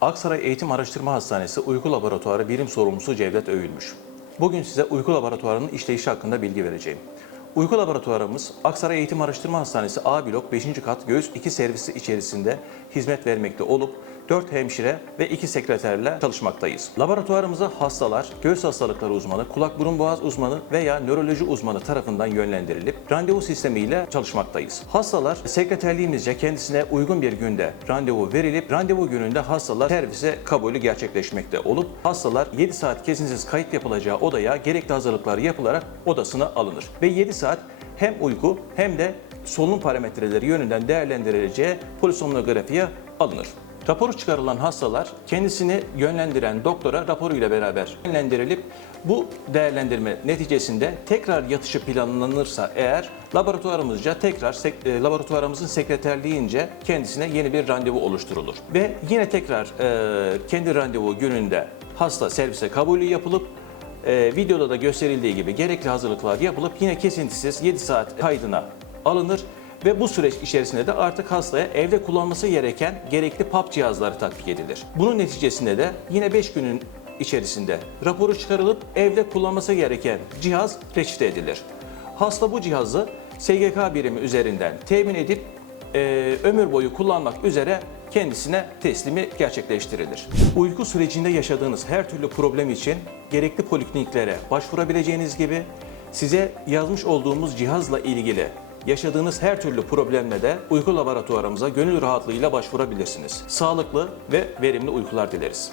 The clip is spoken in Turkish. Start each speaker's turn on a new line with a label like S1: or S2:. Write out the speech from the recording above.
S1: Aksaray Eğitim Araştırma Hastanesi Uyku Laboratuvarı Birim Sorumlusu Cevdet Övülmüş. Bugün size uyku laboratuvarının işleyişi hakkında bilgi vereceğim. Uyku laboratuvarımız Aksaray Eğitim Araştırma Hastanesi A blok 5. kat göğüs 2 servisi içerisinde hizmet vermekte olup 4 hemşire ve 2 sekreterle çalışmaktayız. Laboratuvarımıza hastalar, göğüs hastalıkları uzmanı, kulak burun boğaz uzmanı veya nöroloji uzmanı tarafından yönlendirilip randevu sistemiyle çalışmaktayız. Hastalar sekreterliğimizce kendisine uygun bir günde randevu verilip randevu gününde hastalar servise kabulü gerçekleşmekte olup hastalar 7 saat kesintisiz kayıt yapılacağı odaya gerekli hazırlıklar yapılarak odasına alınır. Ve 7 saat hem uyku hem de solunum parametreleri yönünden değerlendirileceği polisomnografiye alınır. Raporu çıkarılan hastalar kendisini yönlendiren doktora raporuyla beraber yönlendirilip bu değerlendirme neticesinde tekrar yatışı planlanırsa eğer laboratuvarımızca tekrar e, laboratuvarımızın sekreterliğince kendisine yeni bir randevu oluşturulur. Ve yine tekrar e, kendi randevu gününde hasta servise kabulü yapılıp e, videoda da gösterildiği gibi gerekli hazırlıklar yapılıp yine kesintisiz 7 saat kaydına alınır ve bu süreç içerisinde de artık hastaya evde kullanması gereken gerekli PAP cihazları tatbik edilir. Bunun neticesinde de yine 5 günün içerisinde raporu çıkarılıp evde kullanması gereken cihaz reçete edilir. Hasta bu cihazı SGK birimi üzerinden temin edip e, ömür boyu kullanmak üzere kendisine teslimi gerçekleştirilir. Uyku sürecinde yaşadığınız her türlü problem için gerekli polikliniklere başvurabileceğiniz gibi size yazmış olduğumuz cihazla ilgili yaşadığınız her türlü problemle de uyku laboratuvarımıza gönül rahatlığıyla başvurabilirsiniz. Sağlıklı ve verimli uykular dileriz.